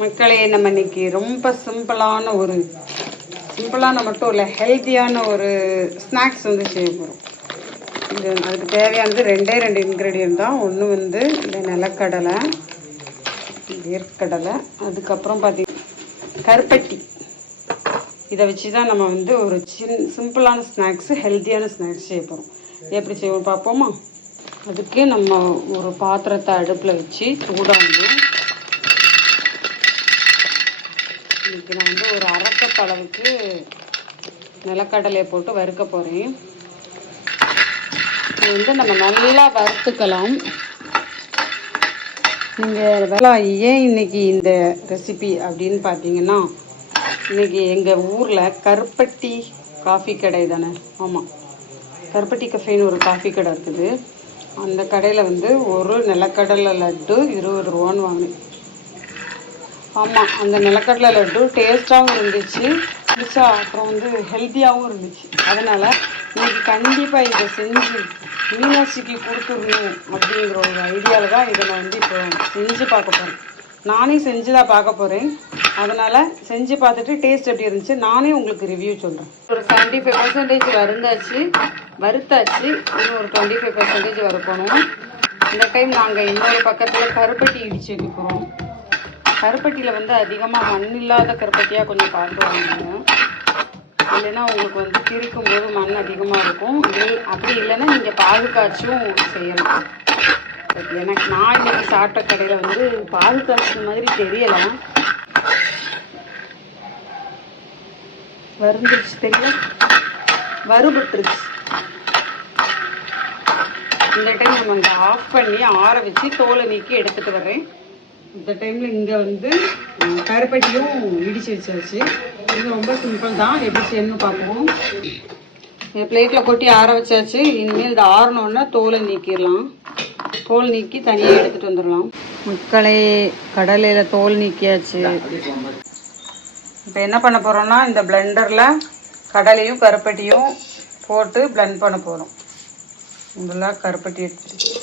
மக்களே நம்ம இன்னைக்கு ரொம்ப சிம்பிளான ஒரு சிம்பிளான மட்டும் இல்லை ஹெல்த்தியான ஒரு ஸ்நாக்ஸ் வந்து செய்ய போகிறோம் இது அதுக்கு தேவையானது ரெண்டே ரெண்டு இன்க்ரீடியன்ட் தான். ஒன்று வந்து இந்த நிலக்கடலை வேர்க்கடலை அதுக்கப்புறம் பார்த்திங்கன்னா கருப்பட்டி. இதை வச்சு தான் நம்ம வந்து ஒரு சின் சிம்பிளான ஸ்நாக்ஸு ஹெல்த்தியான ஸ்நாக்ஸ் செய்ய போகிறோம் எப்படி செய்வோம் பார்ப்போமா? அதுக்கு நம்ம ஒரு பாத்திரத்தை அடுப்பில் வச்சு சூடாகும் இன்னைக்கு நான் வந்து ஒரு அரைக்கப் அளவுக்கு நிலக்கடலையை போட்டு வறுக்க போகிறேன் இது வந்து நம்ம நல்லா வறுத்துக்கலாம். நீங்கள் ஏன் இன்னைக்கு இந்த ரெசிபி அப்படின்னு பார்த்தீங்கன்னா இன்னைக்கு எங்கள் ஊரில் கருப்பட்டி காஃபி கடை தானே? ஆமாம் கருப்பட்டி கஃபேன்னு ஒரு காஃபி கடை இருக்குது. அந்த கடையில் வந்து ஒரு நிலக்கடலை லட்டு இருபது ரூபான்னு வாங்கினேன். ஆமாம் அந்த நிலக்கடலை லட்டு டேஸ்ட்டாகவும் இருந்துச்சு. புதுசா அப்புறம் வந்து ஹெல்த்தியாகவும் இருந்துச்சு. அதனால் இன்னைக்கு கண்டிப்பாக இதை செஞ்சு மீனாட்சிக்கு கொடுத்துடணும் அப்படிங்கிற ஒரு ஐடியாவில் தான் இதை நான் வந்து இப்போ செஞ்சு பார்க்க போகிறேன் நானே செஞ்சு தான் பார்க்க போகிறேன் அதனால் செஞ்சு பார்த்துட்டு டேஸ்ட் எப்படி இருந்துச்சு நானே உங்களுக்கு ரிவ்யூ சொல்கிறேன் ஒரு செவன்ட்டி ஃபைவ் பர்சன்டேஜ் வருந்தாச்சு வறுத்தாச்சு. இன்னும் ஒரு டுவெண்ட்டி ஃபைவ் பர்சன்டேஜ் வரப்போனோம் இந்த டைம் நாங்கள் இன்னொரு பக்கத்தில் கருப்பட்டி இடிச்சு வைக்கிறோம் கருப்பட்டியில் வந்து அதிகமாக மண் இல்லாத கருப்பட்டியாக கொஞ்சம் பார்த்து வாங்குங்க இல்லைன்னா உங்களுக்கு வந்து திரிக்கும் போது மண் அதிகமாக இருக்கும். இல்லை- அப்படி இல்லைன்னா நீங்கள் பாகு காய்ச்சும் செய்யலாம் எனக்கு நான் இன்றைக்கி சாப்பிட்ட கடையில் வந்து பாகு காய்ச்சல் மாதிரி தெரியலை. வருந்துருச்சு தெரியல? வறுபட்டுருச்சு. இந்த டைம் நம்ம இங்கே ஆஃப் பண்ணி ஆற வச்சு தோலை நீக்கி எடுத்துட்டு வர்றேன். இந்த டைமில் இங்கே வந்து கருப்பட்டியும் இடிச்சு வச்சாச்சு. இது ரொம்ப சிம்பிள் தான். எப்படி செய்யணும்னு பார்ப்போம். இந்த பிளேட்டில் கொட்டி ஆற வச்சாச்சு. இனிமேல் இது ஆறணுன்னா தோலை நீக்கிடலாம். தோல் நீக்கி தனியாக எடுத்துகிட்டு வந்துடலாம். முக்களை கடலையில் தோல் நீக்கியாச்சு. இப்போ என்ன பண்ண போகிறோம்னா இந்த பிளெண்டரில் கடலையும் கருப்பட்டியும் போட்டு பிளெண்ட் பண்ண போகிறோம் இதெல்லாம் கருப்பட்டி எடுத்து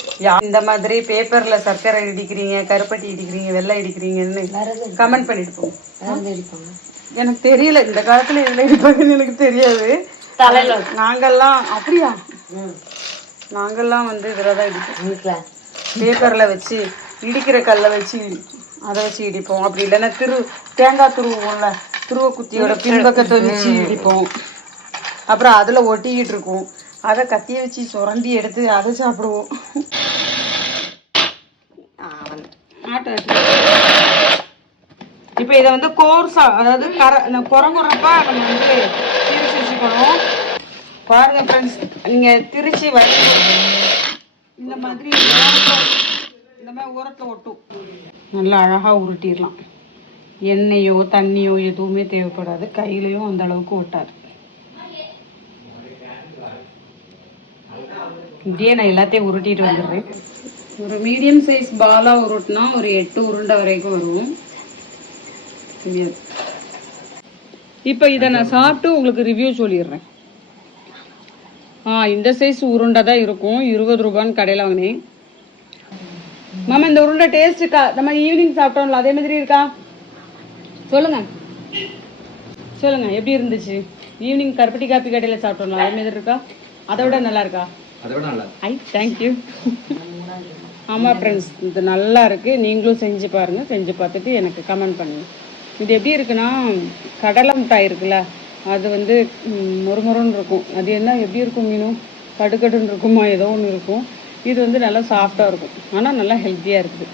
இந்த மாதிரி பேப்பரில் சர்க்கரை இடிக்கிறீங்க கருப்பட்டி இடிக்கிறீங்க வெள்ளை இடிக்கிறீங்கன்னு கமெண்ட் பண்ணிட்டு போங்க. எனக்கு தெரியல இந்த காலத்துல எதுல இடிப்பாங்கன்னு எனக்கு தெரியாது. தலையில. நாங்கெல்லாம் அப்படியா? நாங்கெல்லாம் வந்து இதில் தான் இடிப்போம். பேப்பரில் வச்சு இடிக்கிற கல்லை வச்சு அதை வச்சு இடிப்போம். அப்படி இல்லைன்னா திரு தேங்காய் துருவோம்ல துருவ குத்தியோட பின்பக்கத்தை வச்சு இடிப்போம். அப்புறம் அதில் ஒட்டிக்கிட்டு இருக்கும். அதை கத்தியை வச்சு சுரண்டி எடுத்து அதை சாப்பிடுவோம். இப்போ இதை வந்து கோர்ஸா அதாவது கர குரங்குறப்பா நம்ம வந்து திரிச்சு வச்சுக்கணும். பாருங்க ஃப்ரெண்ட்ஸ் நீங்க திருச்சி வர இந்த மாதிரி இந்த மாதிரி ஓரத்தில் ஒட்டும் நல்லா அழகாக உருட்டிடலாம். எண்ணெயோ தண்ணியோ எதுவுமே தேவைப்படாது. கையிலையும் அந்த அளவுக்கு ஒட்டாது. இப்படியே நான் எல்லாத்தையும் உருட்டிட்டு வந்துடுறேன். ஒரு மீடியம் சைஸ் பாலா உருட்டினா ஒரு எட்டு உருண்டை வரைக்கும் வரும். இப்போ இதை நான் சாப்பிட்டு உங்களுக்கு ரிவ்யூ சொல்லிடுறேன். ஆ இந்த சைஸ் உருண்டை தான் இருக்கும். இருபது ரூபான்னு கடையில் வாங்கினேன். மாமா இந்த உருண்டை டேஸ்ட் இருக்கா? நம்ம ஈவினிங் சாப்பிட்டோம்ல அதே மாதிரி இருக்கா? சொல்லுங்க. சொல்லுங்க எப்படி இருந்துச்சு? ஈவினிங் கருப்பட்டி காப்பி கடையில் சாப்பிட்டோம்ல அதே மாதிரி இருக்கா? அதை விட நல்லா இருக்கா? அதை விட நல்லா ஐ தேங்க்யூ ஆமாம் ஃப்ரெண்ட்ஸ் இது நல்லா இருக்கு. நீங்களும் செஞ்சு பாருங்க. செஞ்சு பார்த்துட்டு எனக்கு கமெண்ட் பண்ணுங்க. இது எப்படி இருக்குன்னா கடலை மிட்டாய் இருக்குல்ல அது வந்து ம், மொறுமொறுன்னு இருக்கும். அது என்ன எப்படி இருக்கும் மீனும் கடுக்கடுன்னு இருக்குமா? ஏதோ ஒன்று இருக்கும். இது வந்து நல்லா சாஃப்டாக இருக்கும். ஆனால் நல்லா ஹெல்த்தியாக இருக்குது.